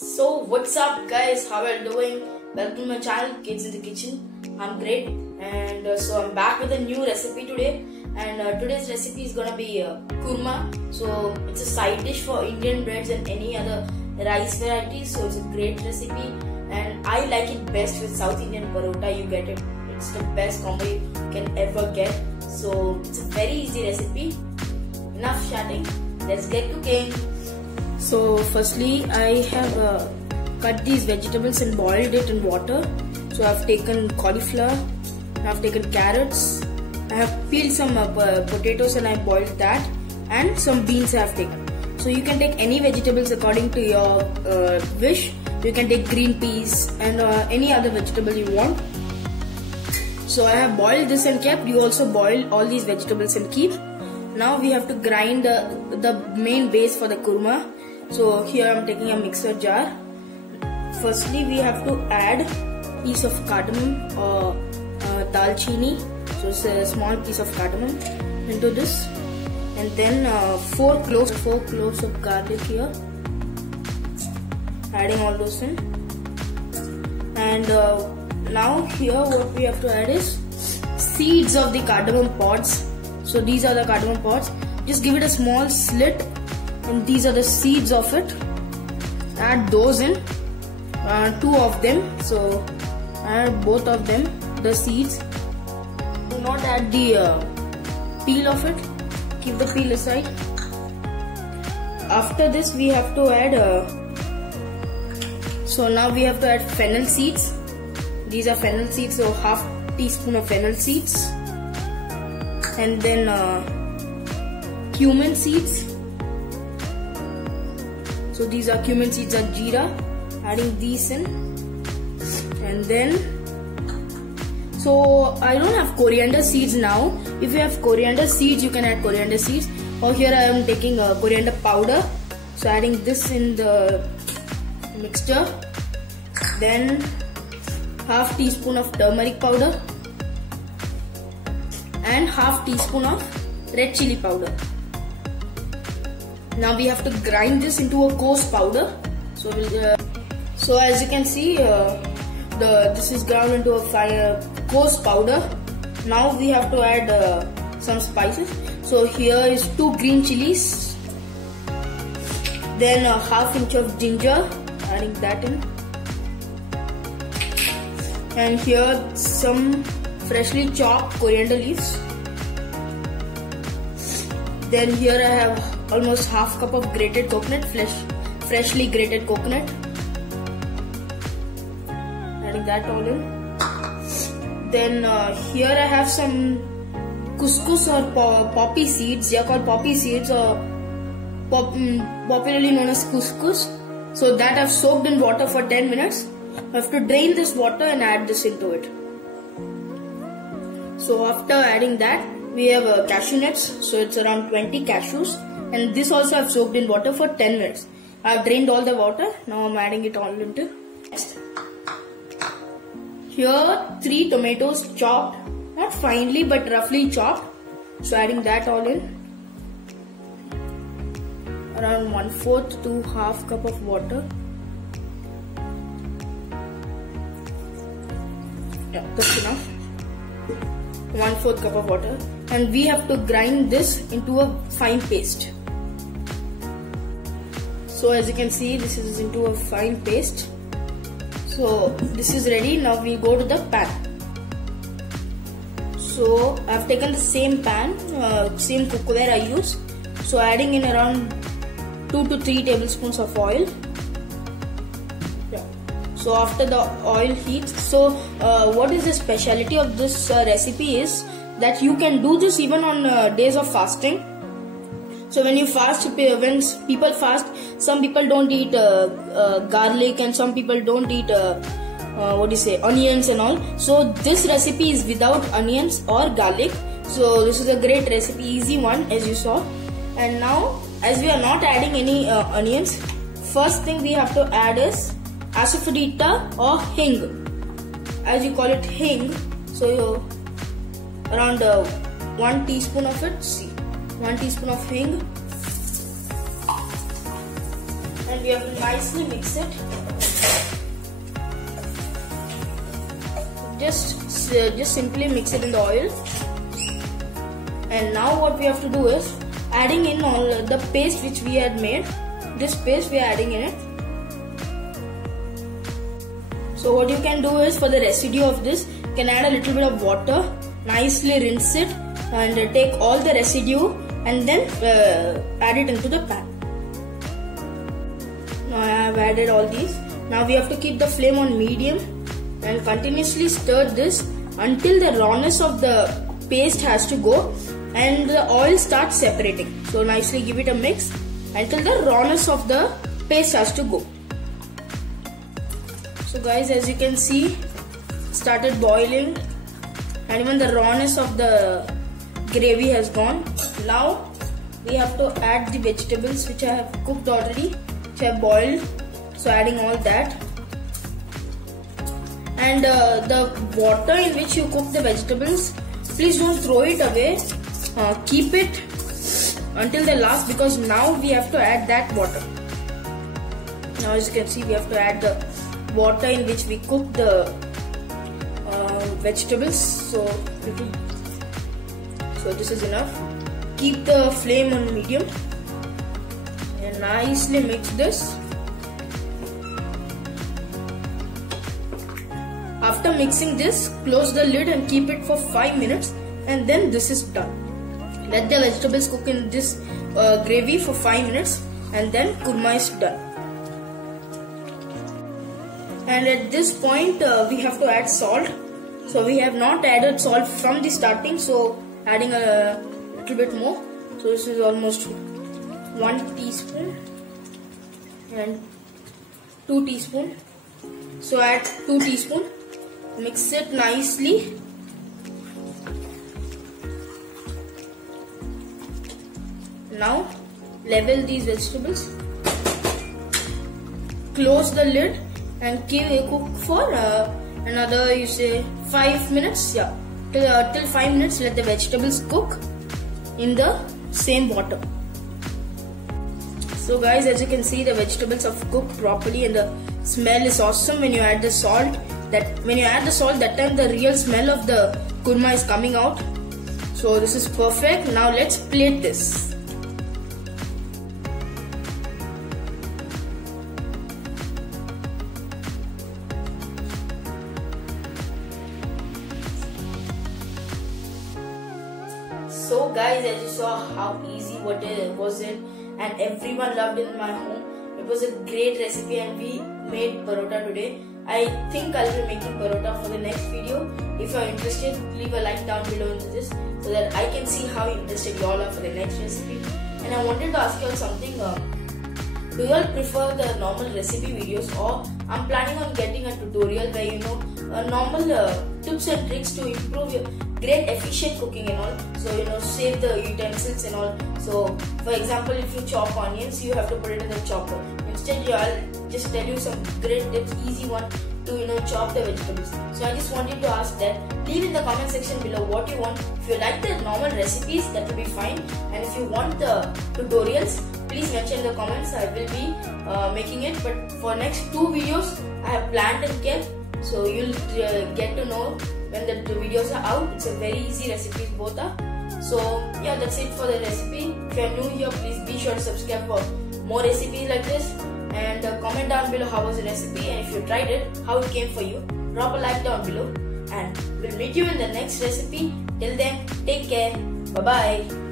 So what's up guys, how are you doing? Welcome to my channel Kids in the Kitchen. I'm great, and so I'm back with a new recipe today, and today's recipe is gonna be kurma. So it's a side dish for Indian breads and any other rice varieties. So it's a great recipe, and I like it best with South Indian parota. You get it, it's the best combo you can ever get. So it's a very easy recipe. Enough chatting, let's get cooking. So firstly, I have cut these vegetables and boiled it in water. So I've taken cauliflower, I've taken carrots, I have peeled some potatoes and I boiled that, and some beans I have taken. So you can take any vegetables according to your wish. You can take green peas and any other vegetable you want. So I have boiled this and kept. You also boil all these vegetables and keep. Now we have to grind the main base for the kurma. So here I am taking a mixer jar. Firstly, we have to add piece of cardamom or dalchini. So it's a small piece of cardamom into this, and then 4 cloves of garlic here. Adding all those in, and now here what we have to add is seeds of the cardamom pods. So these are the cardamom pods. Just give it a small slit, and these are the seeds of it. Add those in, 2 of them. So add both of them, the seeds. Do not add the peel of it. Keep the peel aside. After this, we have to add. So now we have to add fennel seeds. These are fennel seeds. So half teaspoon of fennel seeds, and then cumin seeds. So these are cumin seeds are jeera. Adding these in, and then so I don't have coriander seeds now. If you have coriander seeds, you can add coriander seeds. Or here I am taking coriander powder. So adding this in the mixture. Then half teaspoon of turmeric powder and half teaspoon of red chili powder. Now we have to grind this into a coarse powder. So as you can see, this is ground into a coarse powder. Now we have to add some spices. So here is 2 green chilies, then a ½ inch of ginger, adding that in, and here some freshly chopped coriander leaves. Then here I have almost ½ cup of grated coconut, freshly grated coconut. Adding that all in. Then here I have some couscous or poppy seeds. They are called poppy seeds, or popularly known as couscous. So that I've soaked in water for 10 minutes. I have to drain this water and add this into it. So after adding that, we have cashew nuts. So it's around 20 cashews, and this also I've soaked in water for 10 minutes. I've drained all the water. Now I'm adding it all into. Here 3 tomatoes chopped, not finely but roughly chopped. So adding that all in. Around 1/4 to ½ cup of water. Yeah, that's enough. 1/4 cup of water, and we have to grind this into a fine paste. So as you can see, this is into a fine paste. So this is ready. Now we go to the pan. So I've taken the same pan, same cookware I use. So adding in around 2 to 3 tablespoons of oil. Yeah. So after the oil heats, so what is the speciality of this recipe is that you can do this even on days of fasting. So when you fast, when people fast, some people don't eat garlic, and some people don't eat onions and all. So this recipe is without onions or garlic. So this is a great recipe, easy one as you saw. And now, as we are not adding any onions, first thing we have to add is asafoetida or hing, as you call it, hing. So around 1 teaspoon of it. See, 1 teaspoon of hing, and we have to nicely mix it. just simply mix it in the oil. And now what we have to do is adding in all the paste which we had made. This paste we are adding in it. So what you can do is, for the residue of this, you can add a little bit of water, nicely rinse it and take all the residue and then add it into the pan. Now I have added all these. Now we have to keep the flame on medium and continuously stir this until the rawness of the paste has to go and the oil starts separating. So nicely give it a mix until the rawness of the paste has to go. So guys, as you can see, started boiling and even the rawness of the gravy has gone. Now we have to add the vegetables which I have cooked already, which I have boiled. So adding all that. And the water in which you cook the vegetables, please don't throw it away. Keep it until the last, because now we have to add that water. Now as you can see, we have to add the water in which we cook the vegetables. So this is enough. Keep the flame on medium and nicely mix this. After mixing this, close the lid and keep it for 5 minutes, and then this is done. Let the vegetables cook in this gravy for 5 minutes and then kurma is done. And at this point we have to add salt. So we have not added salt from the starting, so adding a little bit more. So this is almost 1 teaspoon and 2 teaspoon. So add 2 teaspoon. Mix it nicely. Now level these vegetables. Close the lid and cook for another, you say, 5 minutes. Yeah, till 5 minutes. Let the vegetables cook in the same water. So guys, as you can see, the vegetables have cooked properly and the smell is awesome when you add the salt. That time the real smell of the kurma is coming out. So this is perfect. Now let's plate this. So guys, as you saw how easy what it was in, and everyone loved it in my home. It was a great recipe and we made parota today. I think I'll be making parota for the next video. If you're interested, leave a like down below into this so that I can see how interested you all are for the next recipe. And I wanted to ask you all something. Do you all prefer the normal recipe videos, or I'm planning on getting a tutorial where normal tips and tricks to improve your great efficient cooking and all. So save the utensils and all. So for example, if you chop onions, you have to put it in the chopper. Instead, I'll just tell you some great tips, easy one to chop the vegetables. So I just wanted to ask that. Leave in the comment section below what you want. If you like the normal recipes, that will be fine. And if you want the tutorials, please mention in the comments. I will be making it. But for next 2 videos, I have planned and kept. So you'll get to know when the videos are out. It's a very easy recipes both are. So yeah, that's it for the recipe. If you are new here, please be sure to subscribe for more recipes like this. And comment down below how was the recipe, and if you tried it, how it came for you. Drop a like down below, and we'll meet you in the next recipe. Till then, take care. Bye bye.